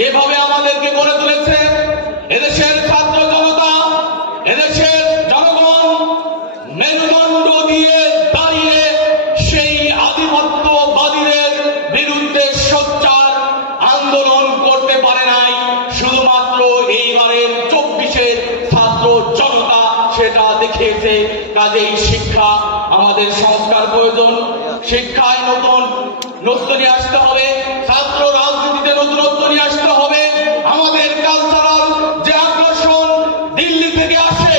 যেভাবে আমাদেরকে গড়ে তুলেছে এদেশের ছাত্র জনতা, এদেশের জনগণ মেরুদণ্ড দিয়ে দাঁড়িয়ে সেই আধিপত্যবাদীদের বিরুদ্ধে সোচ্চার আন্দোলন করতে পারে নাই। শুধুমাত্র এইবারের 24-এর ছাত্র জনতা সেটা দেখিয়েছে। কাজেই শিক্ষা, আমাদের সংস্কার প্রয়োজন। শিক্ষায় নতুনত্ব নিয়ে আসতে হবে, ছাত্র রাজনীতিতে নতুনত্ব নিয়ে আসতে হবে। আমাদের কালচারাল যে আগ্রাসন দিল্লি থেকে আসে,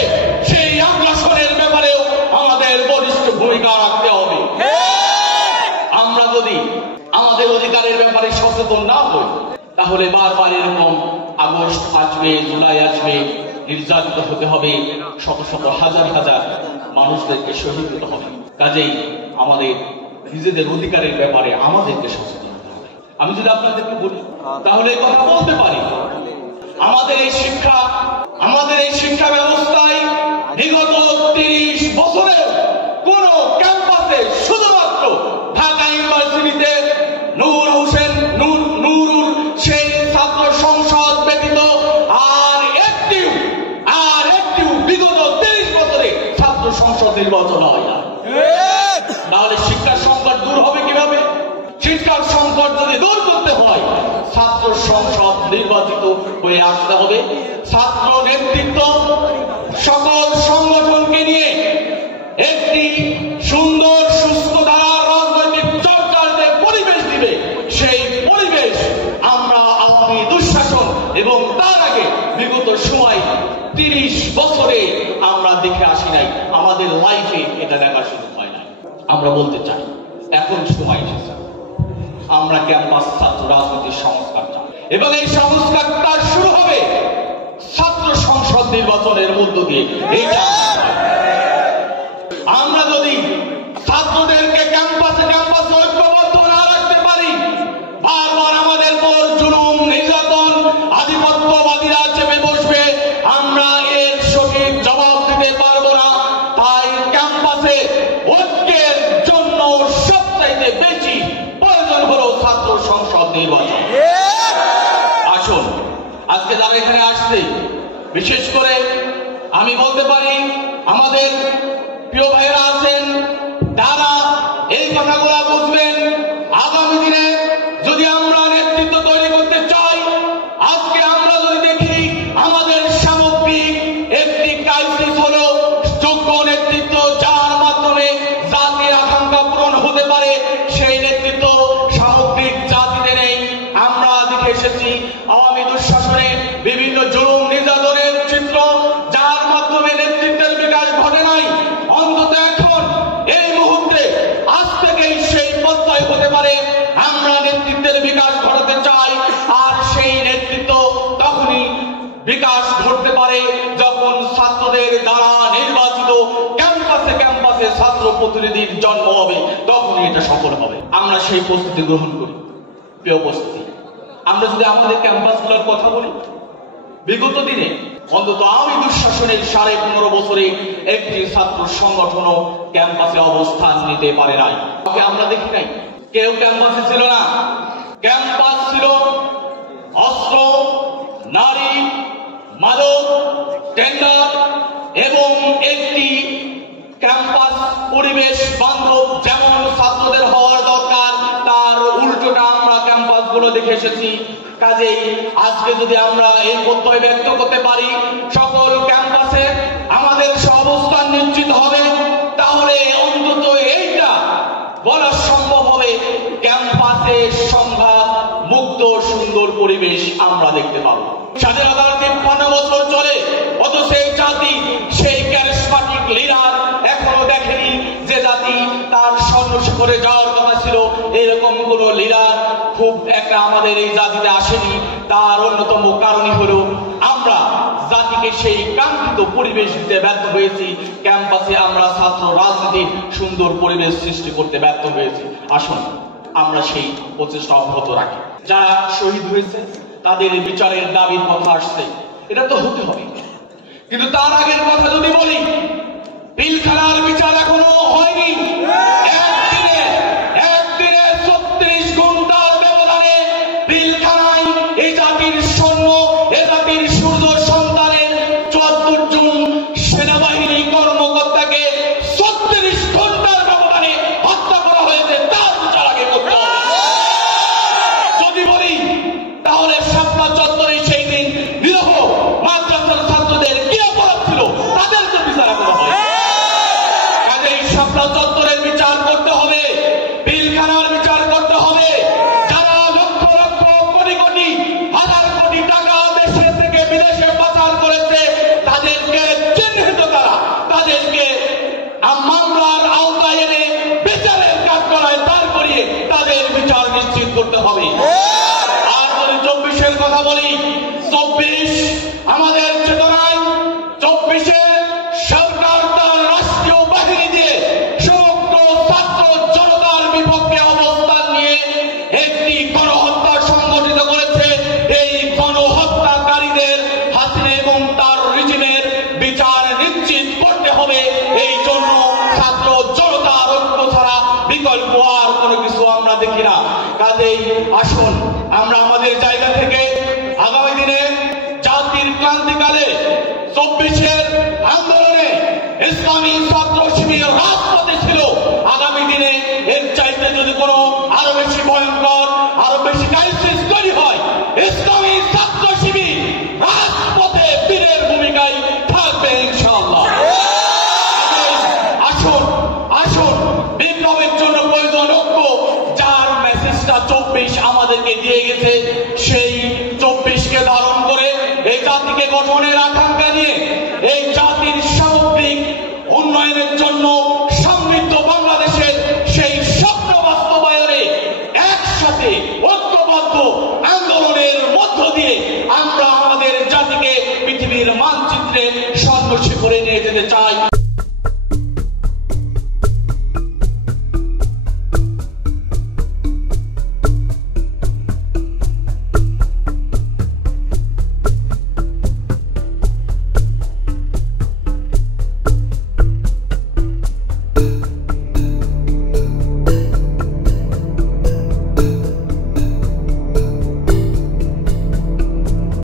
সেই আগ্রাসনের ব্যাপারেও আমাদের বলিষ্ঠ ভূমিকা রাখতে হবে। আমরা যদি আমাদের অধিকারের ব্যাপারে সচেতন না হই, তাহলে বারবার এরকম আগস্ট আসবে, জুলাই আসবে, নির্যাতিত হতে হবে, শত শত হাজার হাজার মানুষদেরকে শহীদ হতে হবে। কাজেই আমাদের নিজেদের অধিকারের ব্যাপারে আমাদেরকে সচেতন হতে হবে। আমি যদি আপনাদেরকে বলি তাহলে এই কথা বলতে পারি, আমাদের এই শিক্ষা ব্যবস্থায় বিগত 30 বছরে কোন ক্যাম্পাসে শুধুমাত্র ঢাকা ইউনিভার্সিটিতে নুরুল সেই ছাত্র সংসদ ব্যতীত আর একটিও বিগত 30 বছরে ছাত্র সংসদ নির্বাচন হয় না। তাহলে শিক্ষার সংকট দূর হবে কিভাবে? শিক্ষার সংকট যদি দূর করতে হয়, ছাত্র সংসদ নির্বাচিত হয়ে আসতে হবে। ছাত্র নেতৃত্ব সকল সংগঠনকে নিয়ে একটি সুন্দর সুস্থ ধারা রাজনৈতিক চর্চার যে পরিবেশ দিবে, সেই পরিবেশ আমরা আওয়ামী দুঃশাসন এবং তার আগে বিগত সময় 30 বছরে আমরা দেখে আসি নাই। আমাদের লাইফে এটা দেখার সুযোগ হয় না। আমরা বলতে চাই এখন সময় এসেছে, আমরা ক্যাম্পাস ছাত্র রাজনীতির সংস্কার চাই এবং এই সংস্কারটা শুরু হবে ছাত্র সংসদ নির্বাচনের মধ্য দিয়ে। আমরা যদি ছাত্রদেরকে ক্যাম্পাসে ঐক্যবদ্ধ না রাখতে পারি, বারবার আমাদের পর জুলুম, নির্যাতন, আধিপত্যবাদীরা চেপে বসবে, আমরা এর সঠিক জবাব দিতে পারবো না। তাই ক্যাম্পাসে ঐক্যের জন্য সবচাইতে বেশি প্রয়োজন হলো ছাত্র সংসদ নির্বাচন। আসুন, আজকে যারা এখানে আসছে, বিশেষ করে আমি বলতে পারি আমাদের প্রিয় ভাইয়েরা আছেন, তারা এই কথাগুলো বুঝবেন। আগামী দিনে যদি আমরা নেতৃত্ব তৈরি করতে চাই, আজকে আমরা যদি দেখি আমাদের সামগ্রিক একটি ক্রাইসিস হলো যোগ্য নেতৃত্ব, যার মাধ্যমে জাতির আকাঙ্ক্ষা পূরণ হতে পারে, সেই নেতৃত্ব সামগ্রিক জাতিতে নেই। আমরা দেখে এসেছি আওয়ামী দুঃশাসনে বিভিন্ন জুলুম নির্যাতনের চিত্র, যার মাধ্যমে নেতৃত্বের বিকাশ ঘটে নাই। অন্তত এখন এই মুহূর্তে আজ থেকেই সেই পর্যায় হতে পারে আমরা নেতৃত্বের বিকাশ ঘটাতে চাই। আর সেই নেতৃত্ব তখনই বিকাশ ঘটতে পারে যখন ছাত্রদের দ্বারা নির্বাচিত ক্যাম্পাসে ছাত্র প্রতিনিধির জন্ম হবে, তখনই এটা সফল হবে। আমরা সেই প্রস্তুতি গ্রহণ করি। প্রিয় উপস্থিতি, আমরা যদি আমাদের ক্যাম্পাসগুলোর কথা বলি, বিগত দিনে অন্তত আওয়ামী দুঃশাসনের 15.5 বছরে একটি ছাত্র সংগঠনও ক্যাম্পাসে অবস্থান নিতে পারে নাই। আমরা দেখি নাই, কেউ ক্যাম্পাসে ছিল না। ক্যাম্পাস ছিল অস্ত্র, নারী, মাদক, টেন্ডার এবং একটি ক্যাম্পাস পরিবেশ বান্ধব যেমন ছাত্রদের হওয়ার দরকার, তার উল্টোটা আমরা ক্যাম্পাসগুলো দেখে এসেছি। কাজেই আজকে যদি আমরা এই প্রত্যয় ব্যক্ত করতে পারি সকল ক্যাম্পাসে আমাদের অবস্থান নিশ্চিত হবে, তাহলে অন্তত এইটা বলা সম্ভব হবে ক্যাম্পাসে সংঘাত মুক্ত সুন্দর পরিবেশ আমরা দেখতে পাবো। স্বাধীনতার 53 বছর চলে, অত সেই জাতি সেই ক্যারিসমেটিক লিডার এখনো দেখেনি। যে জাতি তার স্বর্ণ শিখরে যাওয়ার কথা ছিল, এরকম কোন লিডার খুব একটা আমাদের এই জাতিতে আসেনি। তার অন্যতম কারণই হলো আমরা জাতিকে সেই কাঙ্ক্ষিত পরিবেশ দিতে ব্যর্থ হয়েছি। ক্যাম্পাসে আমরা ছাত্র রাজনীতির সুন্দর পরিবেশ সৃষ্টি করতে ব্যর্থ হয়েছি। আসুন আমরা সেই প্রচেষ্টা অব্যাহত রাখি। যারা শহীদ হয়েছে তাদের বিচারের দাবির কথা আসছে, এটা তো হতে হবে। কিন্তু তার আগের কথা যদি বলি, পিলখানার বিচার এখনো হয়নি। একদিনে 36 ঘন্টার ব্যবধানে পিলখানায় এই জাতির কথা বলি, 24 আমাদের চেতনায়, 24-এ সরকার তার রাষ্ট্রীয় বাহিনী দিয়ে সমগ্র ছাত্র জনতার বিপক্ষে অবস্থান নিয়ে একটি গণহত্যা সংগঠিত করেছে। এই গণহত্যাকারীদের হাসিনা এবং তার রিজিমের বিচার নিশ্চিত করতে হবে। এই জন্য ছাত্র জনতার ঐক্য ছাড়া বিকল্প আর কোনো কিছু আমরা দেখি না। কাজেই আসুন আমরা আমাদের জায়গা থেকে আগামী দিনে জাতির ক্রান্তিকালে 24-এর আন্দোলনে ইসলামী ছাত্র শিবির রাজপথে ছিল। আগামী দিনে এর চাইতে যদি কোনো আরো বেশি ভয়ঙ্কর, আরো বেশি ক্রাইসিস তৈরি হয়, ইসলামী ছাত্র শিবির রাজপথে বীরের ভূমিকায় থাকবে ইনশাআল্লাহ। আসুন আসুন বিপ্লবের জন্য প্রয়োজন ঐক্য, যার মেসেজটা 24 আমাদেরকে দিয়ে গেছে।